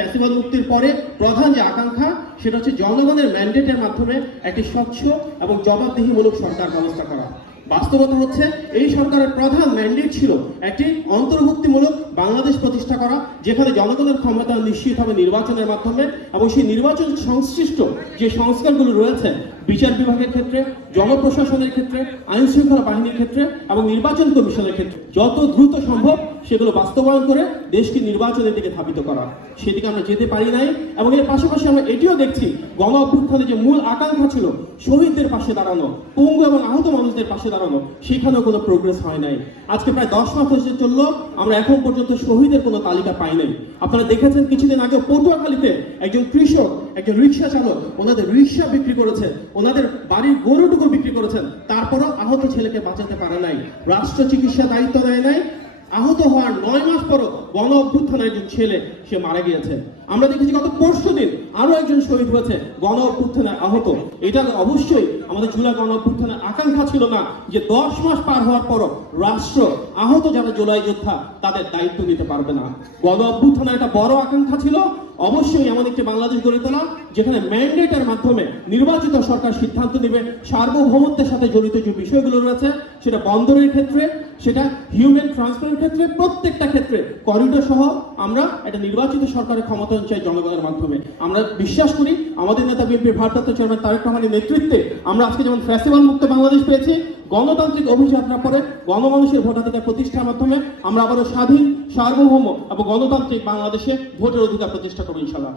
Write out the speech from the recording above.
ফ্যাসিবাদ মুক্তির পরে প্রধান যে আকাঙ্ক্ষা সেটা হচ্ছে জনগণের ম্যান্ডেটের মাধ্যমে একটি স্বচ্ছ এবং জবাবদিহিমূলক সরকার ব্যবস্থা করা। বাস্তবতা হচ্ছে এই সরকারের প্রধান ম্যান্ডেট ছিল একটি অন্তর্ভুক্তিমূলক বাংলাদেশ প্রতিষ্ঠা করা, যেখানে জনগণের ক্ষমতা নিশ্চিত হবে নির্বাচনের মাধ্যমে, এবং সেই নির্বাচন সংশ্লিষ্ট যে সংস্কারগুলো রয়েছে বিচার বিভাগের ক্ষেত্রে, জনপ্রশাসনের ক্ষেত্রে, আইন শৃঙ্খলা বাহিনীর ক্ষেত্রে এবং নির্বাচন কমিশনের ক্ষেত্রে যত দ্রুত সম্ভব সেগুলো বাস্তবায়ন করে দেশকে নির্বাচনের দিকে ধাবিত করা। সেদিকে আমরা যেতে পারি নাই, এবং এর পাশাপাশি আমরা এটিও দেখছি গণ অভ্যুত্থানের যে মূল আকাঙ্ক্ষা ছিল শহীদদের পাশে দাঁড়ানো, পঙ্গু এবং আহত মানুষদের পাশে দাঁড়ানো, সেখানেও কোনো প্রোগ্রেস হয় নাই। আজকে প্রায় 10 মাস হয়েছে চললো, আমরা এখন পর্যন্ত শহীদের কোনো তালিকা পাই নাই। আপনারা দেখেছেন কিছুদিন আগে পটুয়াখালীতে একজন কৃষক, একজন রিক্সা চালক ওনাদের রিক্সা বিক্রি করেছে, ওনাদের বাড়ির গরুটুকু বিক্রি করেছেন, তারপরও আহত ছেলেকে বাঁচাতে পারে নাই। রাষ্ট্র চিকিৎসা দায়িত্ব নেয় নাই। আহত হওয়ার 9 মাস পরও গণ অভ্যুত্থানের একজন ছেলে সে মারা গিয়েছে। আমরা দেখেছি গত পরশুদিন আরো একজন শহীদ হয়েছে গণ অভ্যুত্থানে আহত। এটা অবশ্যই আমাদের জুলাই গণ অভ্যুত্থানের আকাঙ্ক্ষা ছিল না যে 10 মাস পার হওয়ার পরও রাষ্ট্র আহত যারা জুলাই যোদ্ধা তাদের দায়িত্ব নিতে পারবে না। গণ অভ্যুত্থানের একটা বড় আকাঙ্ক্ষা ছিল অবশ্যই এমন একটি বাংলাদেশ গড়ে তোলা যেখানে ম্যান্ডেটের মাধ্যমে নির্বাচিত সরকার সিদ্ধান্ত নেবে সার্বভৌমত্বের সাথে জড়িত যে বিষয়গুলো রয়েছে, সেটা বন্দরের ক্ষেত্রে, সেটা হিউম্যান ট্রান্সফারের ক্ষেত্রে, প্রত্যেকটা ক্ষেত্রে করিডোর সহ আমরা একটা নির্বাচিত সরকারের ক্ষমতায়ন চাই জনগণের মাধ্যমে। আমরা বিশ্বাস করি আমাদের নেতা বিএনপির ভারপ্রাপ্ত চেয়ারম্যান তারেক রহমানের নেতৃত্বে আমরা আজকে যেমন ফ্যাসিবাদ মুক্ত বাংলাদেশ পেয়েছি, গণতান্ত্রিক অভিযাত্রা পরে গণমানুষের ভোটাধিকার প্রতিষ্ঠার মাধ্যমে আমরা আবারও স্বাধীন, সার্বভৌম এবং গণতান্ত্রিক বাংলাদেশে ভোটের অধিকার প্রতিষ্ঠা করব ইনশাআল্লাহ।